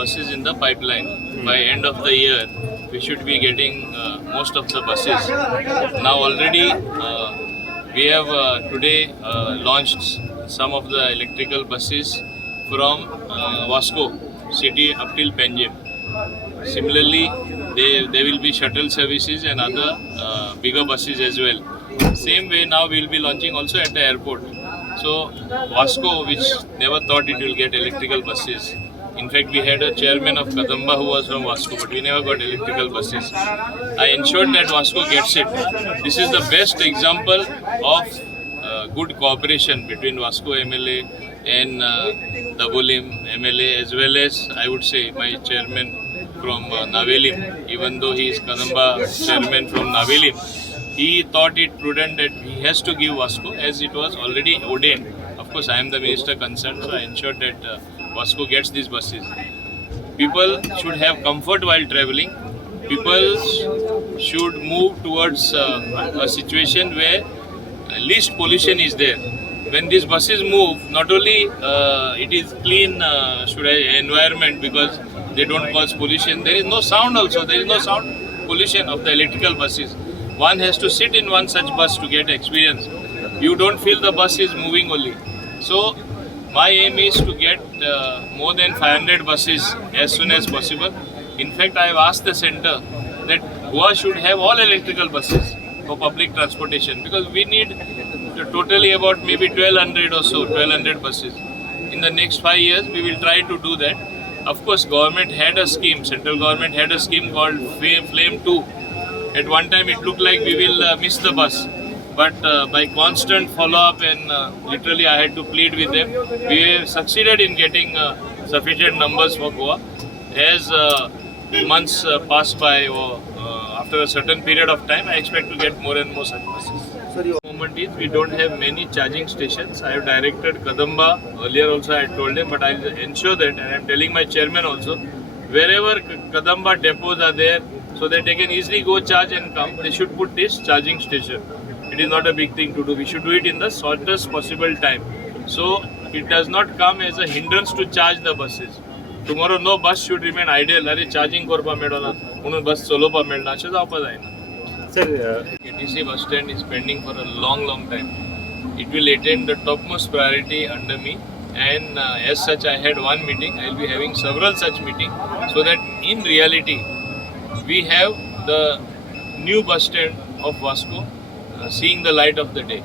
buses in the pipeline. By end of the year, we should be getting most of the buses. Now already we have today launched some of the electrical buses from Vasco city up till Panjim. Similarly, there will be shuttle services and other bigger buses as well. Same way now we will be launching also at the airport. So Vasco, which never thought it will get electrical buses. In fact, we had a chairman of Kadamba who was from Vasco, but we never got electrical buses. I ensured that Vasco gets it. This is the best example of good cooperation between Vasco MLA and Dabolim MLA, as well as I would say my chairman from Navelim. Even though he is Kadamba chairman from Navelim, he thought it prudent that he has to give Vasco, as it was already ordained. Of course, I am the minister concerned, so I ensured that Vasco gets these buses. People should have comfort while traveling. People should move towards a situation where least pollution is there. When these buses move, not only it is clean environment because they don't cause pollution. There is no sound also. There is no sound pollution of the electrical buses. One has to sit in one such bus to get experience. You don't feel the bus is moving only. So my aim is to get more than 500 buses as soon as possible. In fact, I have asked the center that Goa should have all electrical buses for public transportation, because we need totally about maybe 1200 or so, 1200 buses. In the next 5 years, we will try to do that. Of course, government had a scheme, central government had a scheme called Flame 2. At one time, it looked like we will miss the bus. But by constant follow-up and literally I had to plead with them, we have succeeded in getting sufficient numbers for Goa. As months pass by or after a certain period of time, I expect to get more and more such buses. The moment is we don't have many charging stations. I have directed Kadamba, earlier also I had told him, but I will ensure that, and I am telling my chairman also, wherever Kadamba depots are there, so that they can easily go charge and come, they should put this charging station. It is not a big thing to do. We should do it in the shortest possible time. So it does not come as a hindrance to charge the buses. Tomorrow no bus should remain idle. Are charging korpa medona, unun bus solo pa medna acha jawpa jaina. Sir, KTC bus stand is pending for a long time. It will attain the topmost priority under me, and as such I had one meeting. I will be having several such meetings, so that in reality we have the new bus stand of Vasco seeing the light of the day.